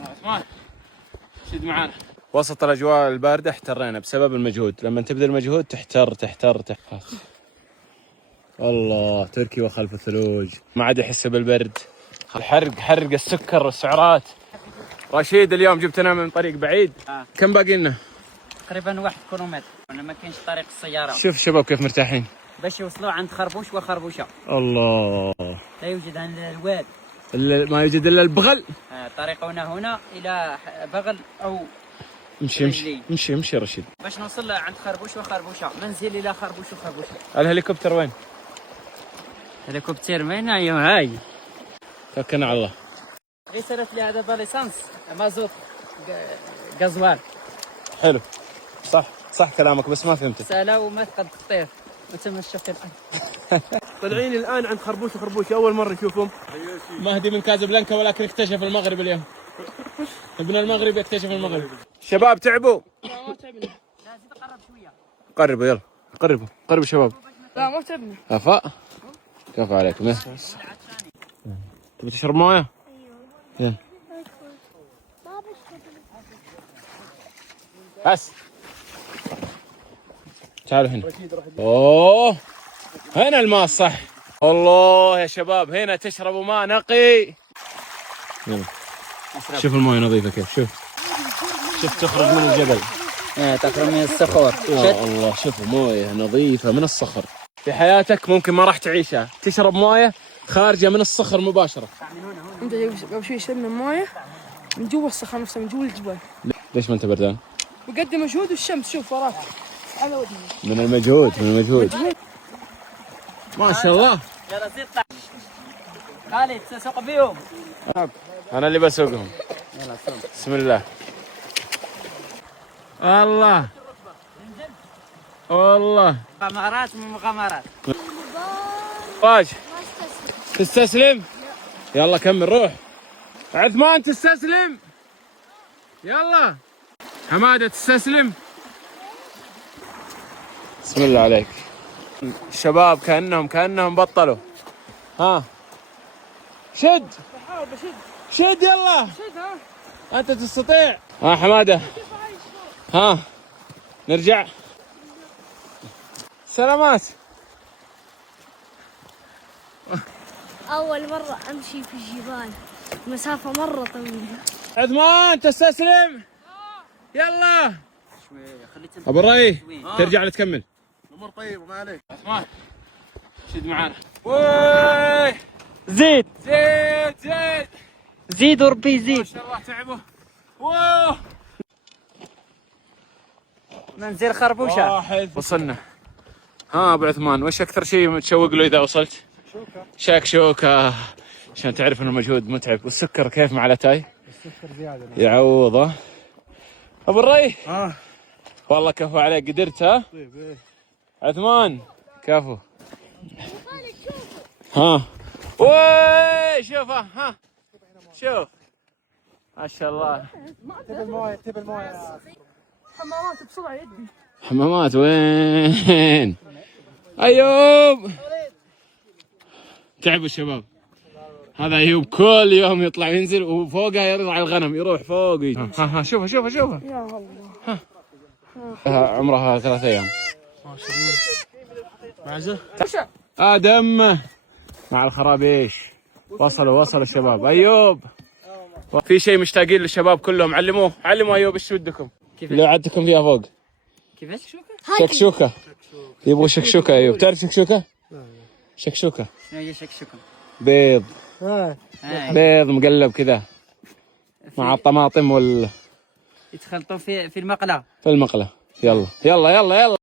عثمان شد معانا. وسط الاجواء البارده احترينا بسبب المجهود، لما تبذل مجهود تحتر. الله تركي وخلف الثلوج، ما عاد يحس بالبرد. حرق السكر والسعرات. رشيد اليوم جبتنا من طريق بعيد. كم باقي لنا؟ تقريبا 1 كيلومتر، ولا ما كاينش طريق السياره. شوف الشباب كيف مرتاحين باش يوصلوا عند خربوش وخربوشه. الله لا يوجد عند الواد، ما يوجد الا البغل. طريقنا هنا الى بغل او امشي رشيد. باش نوصل عند خربوش وخربوشه، منزل الى خربوش وخربوشه. الهليكوبتر وين؟ هليكوبتر وين؟ ايوه هاي. توكلنا على الله. صارت لي هذا باليسانس مازوت غازوال. حلو صح كلامك بس ما فهمته. سالا وما تقد تطير وتمشى في الارض. طالعين الان عند خربوش وخربوش، اول مره نشوفهم. مهدي من كازابلانكا ولكن اكتشف المغرب اليوم. ابن المغرب يكتشف المغرب. شباب تعبوا؟ لا ما تعبنا. لازم تقرب شويه. قربوا يلا قربوا شباب. لا ما تعبنا. كفاء عليكم. تبي تشرب مويه؟ ايوه. بس تعالوا هنا. اوه هنا الماء الصح. الله يا شباب هنا تشربوا ماء نقي. يلا شوف المويه نظيفه كيف. شوف تخرج من الجبل. تخرج من الصخور. يا الله شوفوا مويه نظيفه من الصخر. في حياتك ممكن ما راح تعيشها، تشرب مويه خارجه من الصخر مباشره. انت قبل شوي شربنا مويه من جوا الصخر نفسها، من جوا الجبال. ليش ما انت بردان؟ بقدم مجهود والشمس شوف وراك على وجهي. من المجهود. ما شاء الله. يلا زيد طلع. خالد تسوق بيهم. انا اللي بسوقهم. يلا سوق. بسم الله. الله مغامرات من مغامرات. فاج تستسلم. يلا كمل روح. عثمان تستسلم. يلا حماده تستسلم. بسم الله عليك. الشباب كأنهم بطلوا. ها شد بحاول بشد. شد يلا. شد انت تستطيع. ها حماده ها نرجع. سلامات. أول مرة أمشي في الجبال، مسافة مرة طويلة. عثمان تستسلم. يلا ابو الري ترجع نتكمل. الامور طيب وما عليك. عثمان شد معانا. وي زيد زيد وربي ما زيد. شاء الله تعبوا. واو منزل خربوشه. واحد وصلنا. ها ابو عثمان وش اكثر شيء متشوق له اذا وصلت؟ شوكه عشان تعرف انه مجهود متعب. والسكر كيف مع الاتاي؟ السكر زياده. يعوضه. ابو الري والله كفو عليك قدرت. ها طيب ايه عثمان كفو. ها وي شوفه. ها شوف ما شاء الله. تبي المويه حمامات بسرعة يدي. حمامات وين؟ ايوب تعبوا الشباب. هذا ايوب كل يوم يطلع ينزل وفوقها يرضع الغنم يروح فوق. ها شوفها يا الله. عمرها 3 أيام. ما شاء الله. معزه آدم مع الخرابيش. وصلوا الشباب. أيوب في شيء مشتاقين للشباب كلهم. علموا أيوب إيش ودكم؟ لو عدتكم فيها فوق. كيفاش؟ شكشوكة. يبغوا شكشوكة. أيوب تعرف شكشوكة؟ شكشوكة شنو هي شكشوكه؟ بيض مقلب كذا مع الطماطم يتخلطوا في المقله. في المقلة. يلا